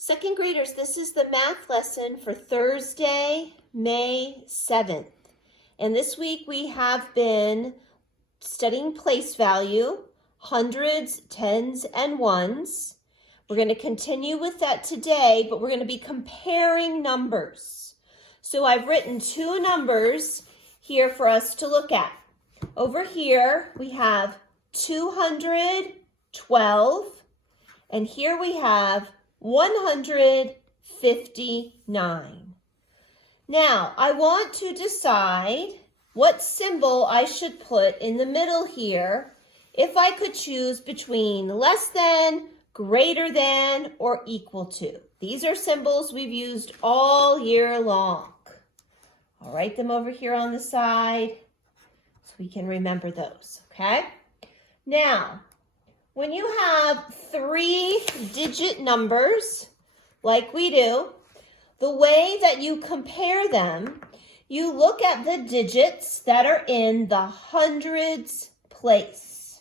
Second graders, this is the math lesson for Thursday, May 7th. And this week we have been studying place value, hundreds, tens, and ones. We're going to continue with that today, but we're going to be comparing numbers. So I've written two numbers here for us to look at. Over here we have 212, and here we have 159. Now, I want to decide what symbol I should put in the middle here if I could choose between less than, greater than, or equal to. These are symbols we've used all year long. I'll write them over here on the side so we can remember those, okay? Now, when you have three-digit numbers, like we do, the way that you compare them, you look at the digits that are in the hundreds place.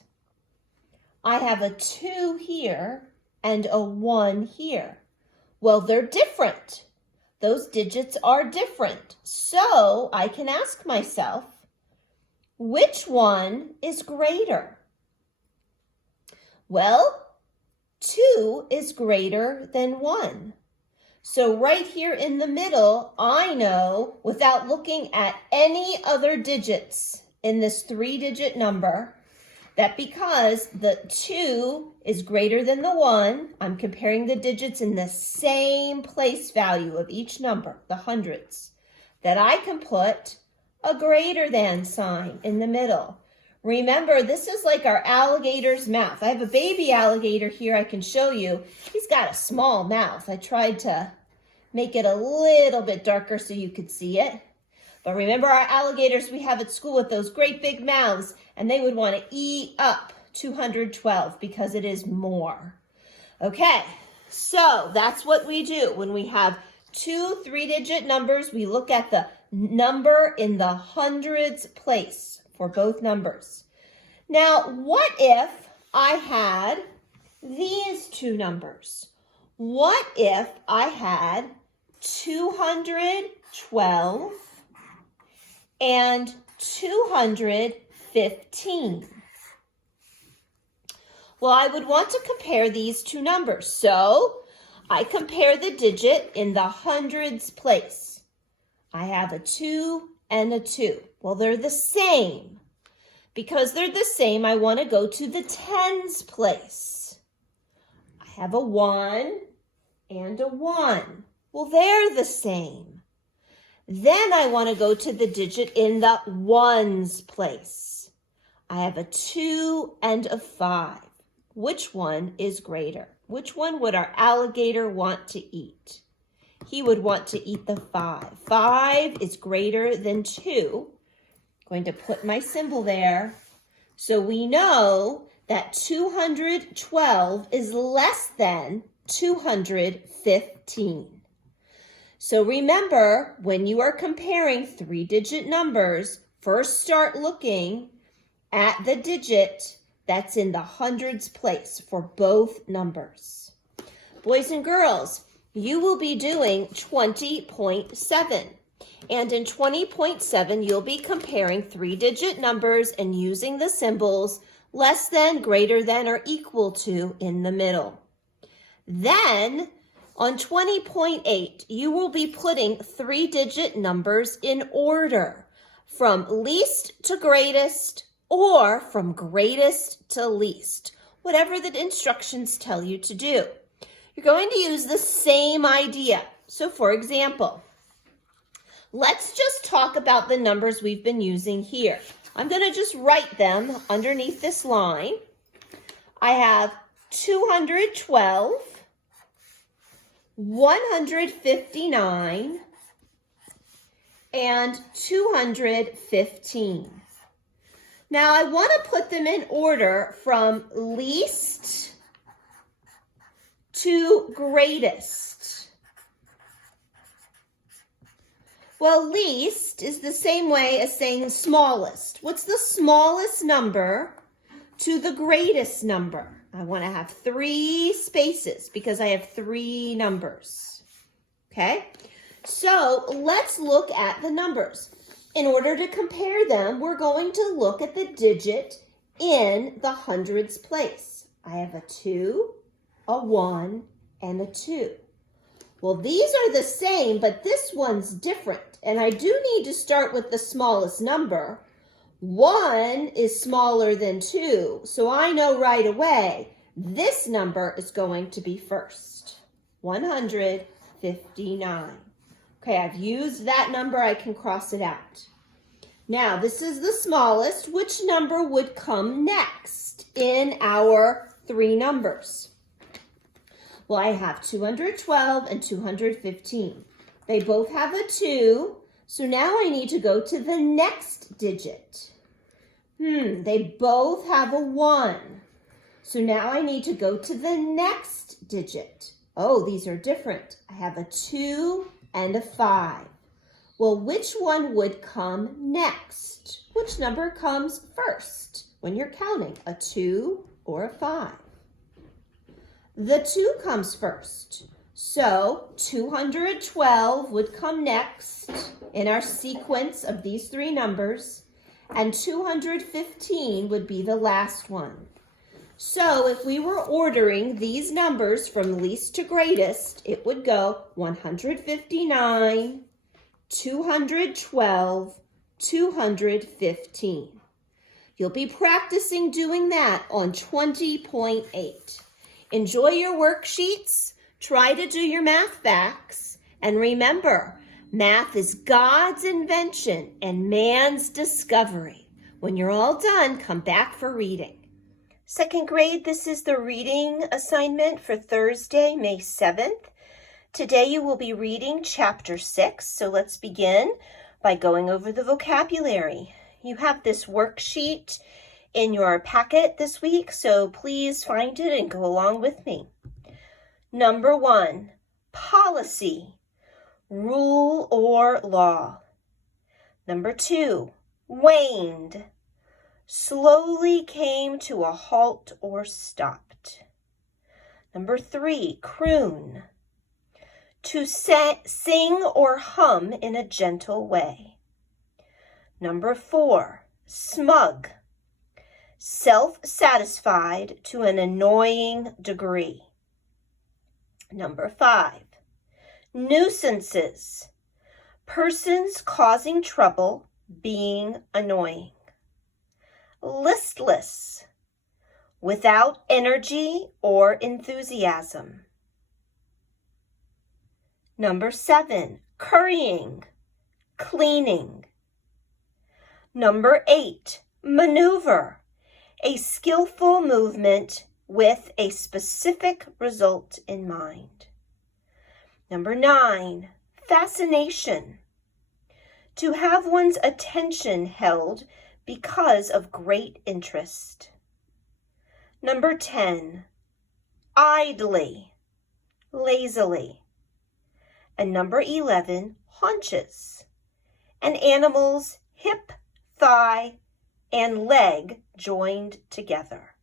I have a 2 here and a 1 here. Well, they're different. Those digits are different. So I can ask myself, which one is greater? Well, 2 is greater than 1. So right here in the middle, I know without looking at any other digits in this three-digit number that because the 2 is greater than the 1, I'm comparing the digits in the same place value of each number, the hundreds, that I can put a greater than sign in the middle. Remember, this is like our alligator's mouth. I have a baby alligator here I can show you. He's got a small mouth. I tried to make it a little bit darker so you could see it. But remember our alligators we have at school with those great big mouths, and they would want to eat up 212 because it is more. Okay, so that's what we do. When we have two three-digit numbers, we look at the number in the hundreds place for both numbers. Now, what if I had these two numbers? What if I had 212 and 215? Well, I would want to compare these two numbers. So I compare the digit in the hundreds place. I have a 2 and a 2. Well, they're the same. Because they're the same, I want to go to the tens place. I have a 1 and a 1. Well, they're the same. Then I want to go to the digit in the ones place. I have a 2 and a 5. Which one is greater? Which one would our alligator want to eat? He would want to eat the 5. 5 is greater than 2. I'm going to put my symbol there. So we know that 212 is less than 215. So remember, when you are comparing three-digit numbers, first start looking at the digit that's in the hundreds place for both numbers. Boys and girls, you will be doing 20.7. And in 20.7, you'll be comparing three-digit numbers and using the symbols less than, greater than, or equal to in the middle. Then, on 20.8, you will be putting three-digit numbers in order, from least to greatest or from greatest to least, whatever the instructions tell you to do. You're going to use the same idea. So, for example, let's just talk about the numbers we've been using here. I'm going to just write them underneath this line. I have 212, 159, and 215. Now, I want to put them in order from least to greatest. Well, least is the same way as saying smallest. What's the smallest number to the greatest number? I want to have 3 spaces because I have 3 numbers. Okay, so let's look at the numbers. In order to compare them, we're going to look at the digit in the hundreds place. I have a 2, a 1, and a 2. Well, these are the same, but this one's different. And I do need to start with the smallest number. 1 is smaller than 2, so I know right away this number is going to be first. 159. Okay, I've used that number. I can cross it out. Now, this is the smallest. Which number would come next in our 3 numbers? Well, I have 212 and 215. They both have a 2, so now I need to go to the next digit. They both have a 1. So now I need to go to the next digit. Oh, these are different. I have a 2 and a 5. Well, which one would come next? Which number comes first when you're counting, a 2 or a 5? The 2 comes first. So 212 would come next in our sequence of these 3 numbers, and 215 would be the last one. So if we were ordering these numbers from least to greatest, it would go 159, 212, 215. You'll be practicing doing that on 20.8. Enjoy your worksheets, try to do your math facts, and remember, math is God's invention and man's discovery. When you're all done, come back for reading. Second grade, this is the reading assignment for Thursday, May 7th. Today you will be reading chapter 6, so let's begin by going over the vocabulary. You have this worksheet in your packet this week, so please find it and go along with me. Number 1, policy, rule or law. Number 2, waned, slowly came to a halt or stopped. Number 3, croon, to sing or hum in a gentle way. Number 4, smug, self-satisfied to an annoying degree. Number 5, nuisances, persons causing trouble, being annoying. Listless, without energy or enthusiasm. Number 7, currying, cleaning. Number 8, maneuver, a skillful movement with a specific result in mind. Number 9, fascination, to have one's attention held because of great interest. Number 10, idly, lazily. And number 11, haunches, an animal's hip, thigh, and leg joined together.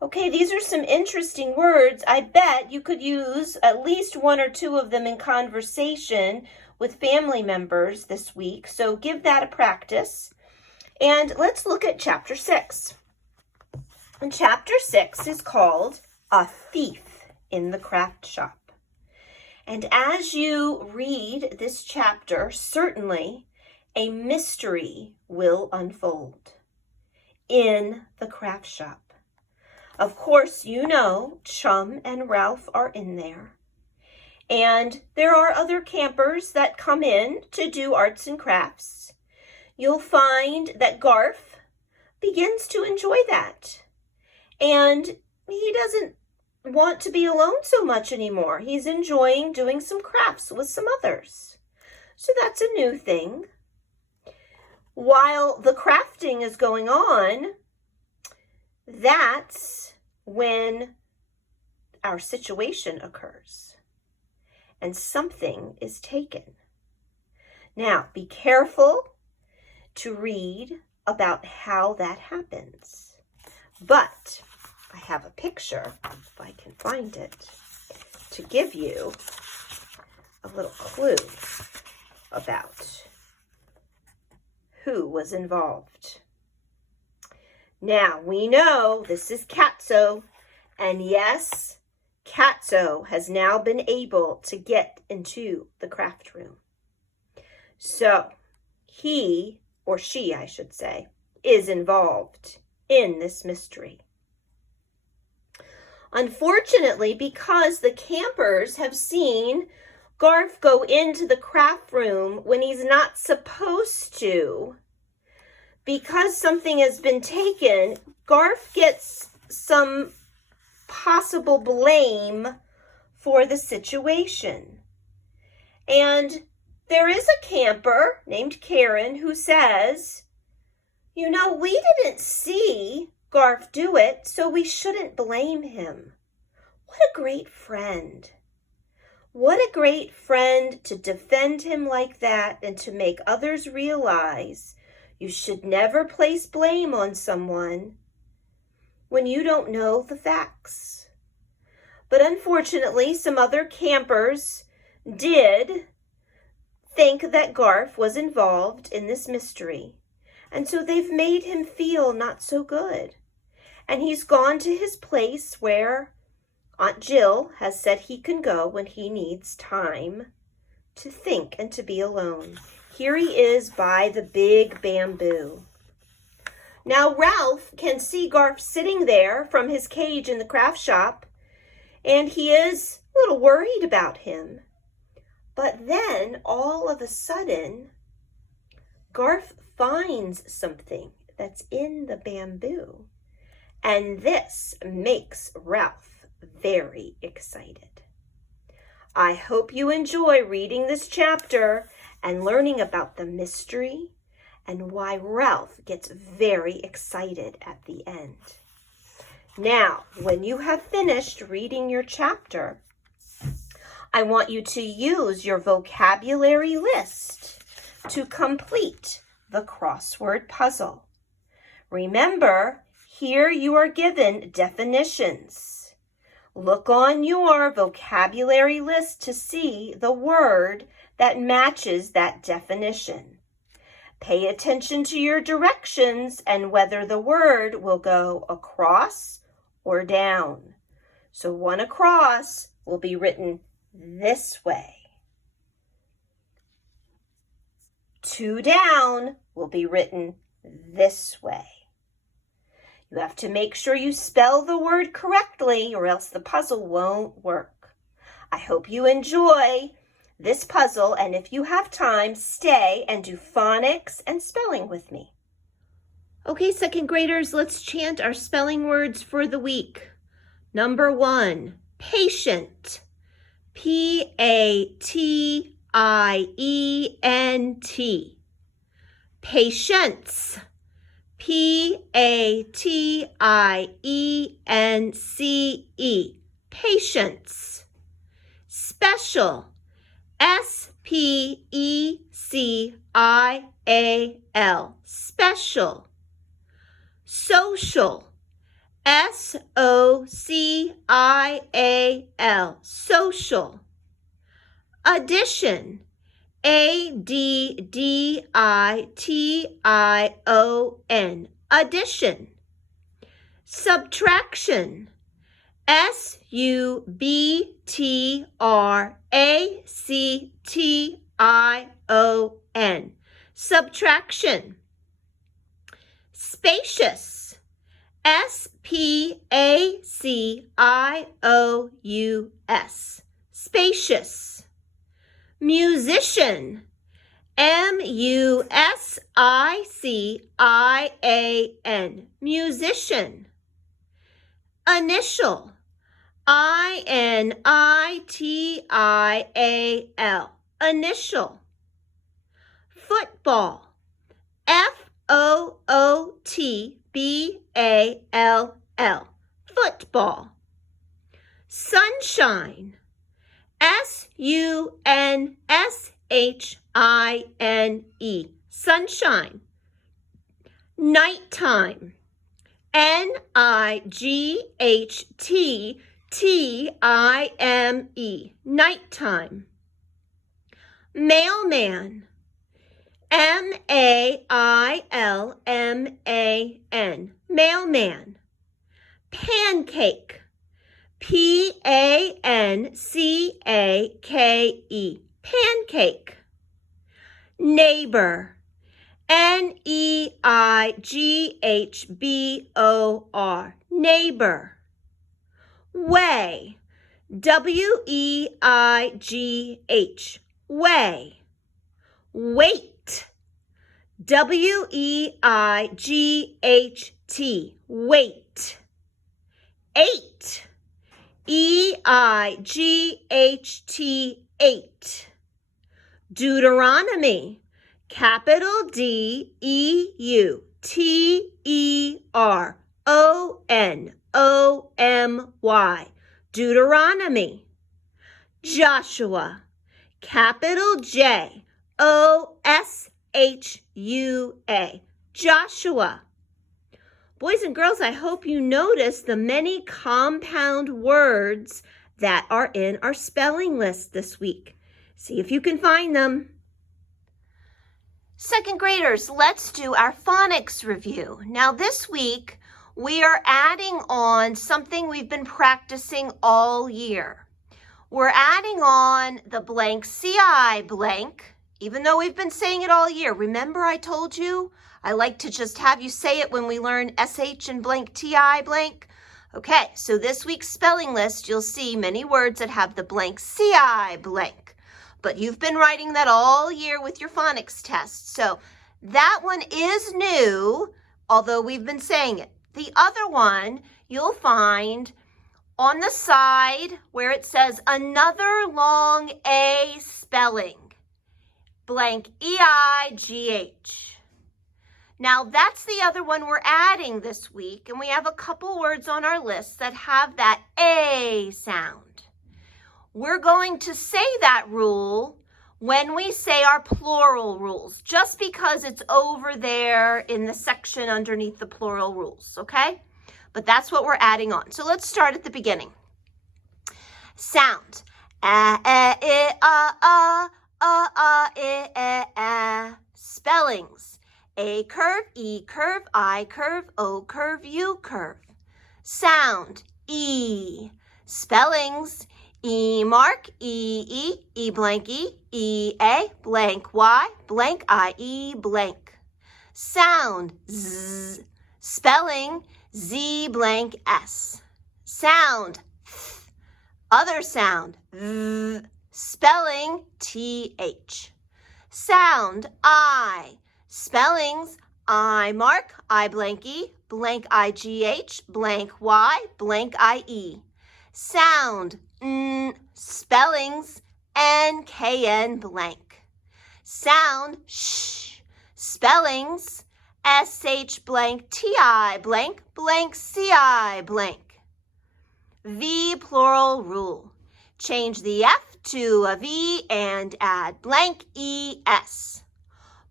Okay, these are some interesting words. I bet you could use at least 1 or 2 of them in conversation with family members this week, so give that a practice. And let's look at chapter 6. And chapter 6 is called A Thief in the Craft Shop. And as you read this chapter, certainly a mystery will unfold in the craft shop. Of course, you know Chum and Ralph are in there. And there are other campers that come in to do arts and crafts. You'll find that Garf begins to enjoy that. And he doesn't want to be alone so much anymore. He's enjoying doing some crafts with some others. So that's a new thing. While the crafting is going on, that's when our situation occurs and something is taken. Now, be careful to read about how that happens. But I have a picture, if I can find it, to give you a little clue about who was involved. Now, we know this is Katso, and yes, Katso has now been able to get into the craft room. So, he, or she, I should say, is involved in this mystery. Unfortunately, because the campers have seen Garf go into the craft room when he's not supposed to, because something has been taken, Garf gets some possible blame for the situation. And there is a camper named Karen who says, you know, we didn't see Garf do it, so we shouldn't blame him. What a great friend. What a great friend to defend him like that and to make others realize you should never place blame on someone when you don't know the facts. But unfortunately, some other campers did think that Garf was involved in this mystery. And so they've made him feel not so good. And he's gone to his place where Aunt Jill has said he can go when he needs time to think and to be alone. Here he is by the big bamboo. Now Ralph can see Garf sitting there from his cage in the craft shop, and he is a little worried about him. But then, all of a sudden, Garf finds something that's in the bamboo, and this makes Ralph very excited. I hope you enjoy reading this chapter and learning about the mystery and why Ralph gets very excited at the end. Now, when you have finished reading your chapter, I want you to use your vocabulary list to complete the crossword puzzle. Remember, here you are given definitions. Look on your vocabulary list to see the word that matches that definition. Pay attention to your directions and whether the word will go across or down. So one across will be written this way. Two down will be written this way. You have to make sure you spell the word correctly or else the puzzle won't work. I hope you enjoy this puzzle, and if you have time, stay and do phonics and spelling with me. Okay, second graders, let's chant our spelling words for the week. Number 1, patient. P-A-T-I-E-N-T. Patience. P-A-T-I-E-N-C-E. Patience. Special. S-P-E-C-I-A-L. Special. Social. S-O-C-I-A-L. Social. Addition. A-D-D-I-T-I-O-N. Addition. Subtraction. S-U-B-T-R-A-C-T-I-O-N. Subtraction. Spacious. S-P-A-C-I-O-U-S. Spacious. Musician. M-U-S-I-C-I-A-N. Musician. Initial. I-N-I-T-I-A-L. Initial. Football. F-O-O-T-B-A-L-L. Football. Sunshine. S-U-N-S-H-I-N-E. Sunshine. Nighttime. N-I-G-H-T-T-I-M-E, nighttime. Mailman, M-A-I-L-M-A-N, mailman. Pancake, P-A-N-C-A-K-E, pancake. Neighbor, N-E-I-G-H-B-O-R, neighbor. Weigh, W-E-I-G-H, weigh. Weight, W-E-I-G-H-T, weight. Eight, E-I-G-H-T, eight. Deuteronomy, capital D-E-U-T-E-R-O-N-O-M-Y, Deuteronomy. Joshua, capital J-O-S-H-U-A, Joshua. Boys and girls, I hope you notice the many compound words that are in our spelling list this week. See if you can find them. Second graders, let's do our phonics review. Now this week, we are adding on something we've been practicing all year. We're adding on the blank CI blank, even though we've been saying it all year. Remember I told you I like to just have you say it when we learn SH and blank TI blank? Okay, so this week's spelling list, you'll see many words that have the blank CI blank. But you've been writing that all year with your phonics test. So that one is new, although we've been saying it. The other one you'll find on the side where it says another long A spelling, blank E-I-G-H. Now that's the other one we're adding this week, and we have a couple words on our list that have that A sound. We're going to say that rule when we say our plural rules, just because it's over there in the section underneath the plural rules, okay? But that's what we're adding on. So let's start at the beginning. Sound. Spellings. A curve, E curve, I curve, O curve, U curve. Sound. E. Spellings. E mark, E blank E A, blank Y, blank I E blank. Sound. Z. Spelling. Z blank S. Sound. Th. Other sound. V. Spelling. TH. Sound. I. Spellings. I mark, I blank IGH, blank Y, blank IE. Sound. N. Spellings. NKN blank. Sound. Sh. Spellings. SH blank TI blank blank CI blank. V plural rule. Change the F to a V and add blank ES.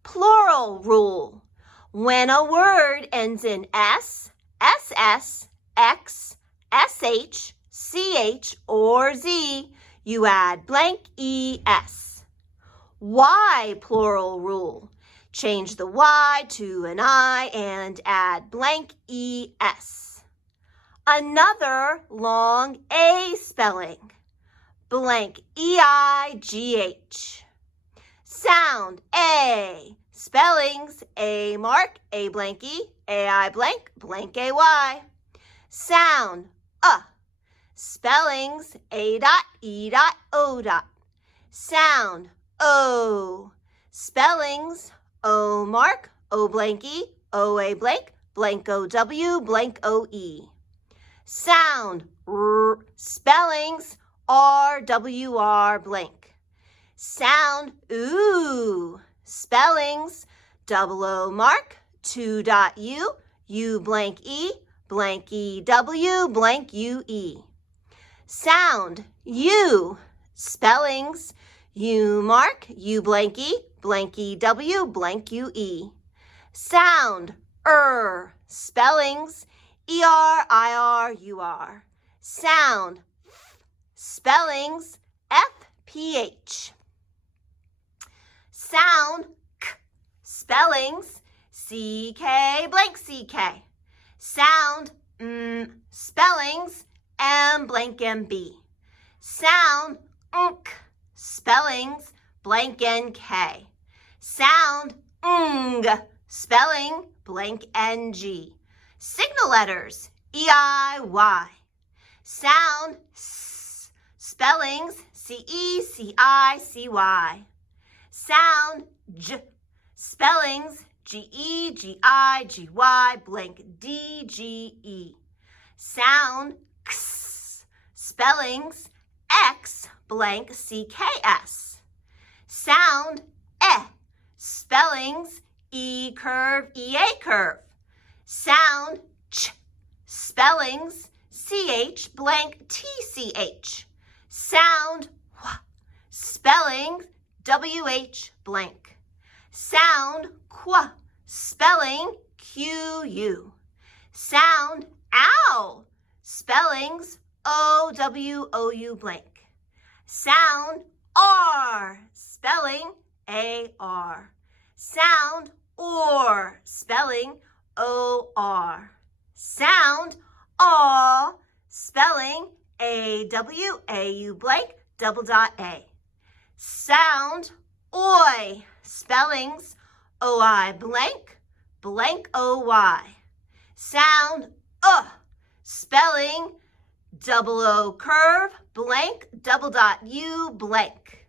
Plural rule. When a word ends in S, SS, X, SH, CH, or Z, you add blank ES. Y plural rule. Change the Y to an I and add blank ES. Another long A spelling, blank EIGH. Sound. A. Spellings. A mark, A blank E, AI blank, blank AY. Sound. Spellings. A dot, E dot, O dot. Sound. O. Spellings. O mark, O blank E, OA blank, blank OW, blank OE. Sound. R. Spellings. RWR blank. Sound. Ooh. Spellings. Double O mark, 2 dot U, U blank EW, blank UE. Sound. U. Spellings. U mark, U blank EW, blank UE. Sound. Spellings. E-R-I-R-U-R. Sound, spellings, F-P-H. Sound, K, spellings, C-K blank C-K. Sound, M, spellings, M blank M-B. Sound, Nk, spellings, blank N-K. Sound, Ng, spelling, blank N-G. Signal letters, E-I-Y. Sound, S, spellings, C-E-C-I-C-Y. Sound, J, spellings, G-E-G-I-G-Y, blank D-G-E. Sound, X, spellings, X, blank C-K-S. Sound, E, spellings, E curve, E-A curve. Sound, Ch, spellings, C-H blank T-C-H. Sound, W, spelling, W-H blank. Sound, Qu, spelling, Q-U. Sound, Ow, spellings, O-W-O-U blank. Sound, R, spelling, A-R. Sound, OR, spelling, O-R. Sound, Aw, spelling, A-W-A-U blank, double dot A. Sound, Oi, spellings, O-I blank, blank O-Y. Sound, spelling, double O curve, blank, double dot U blank.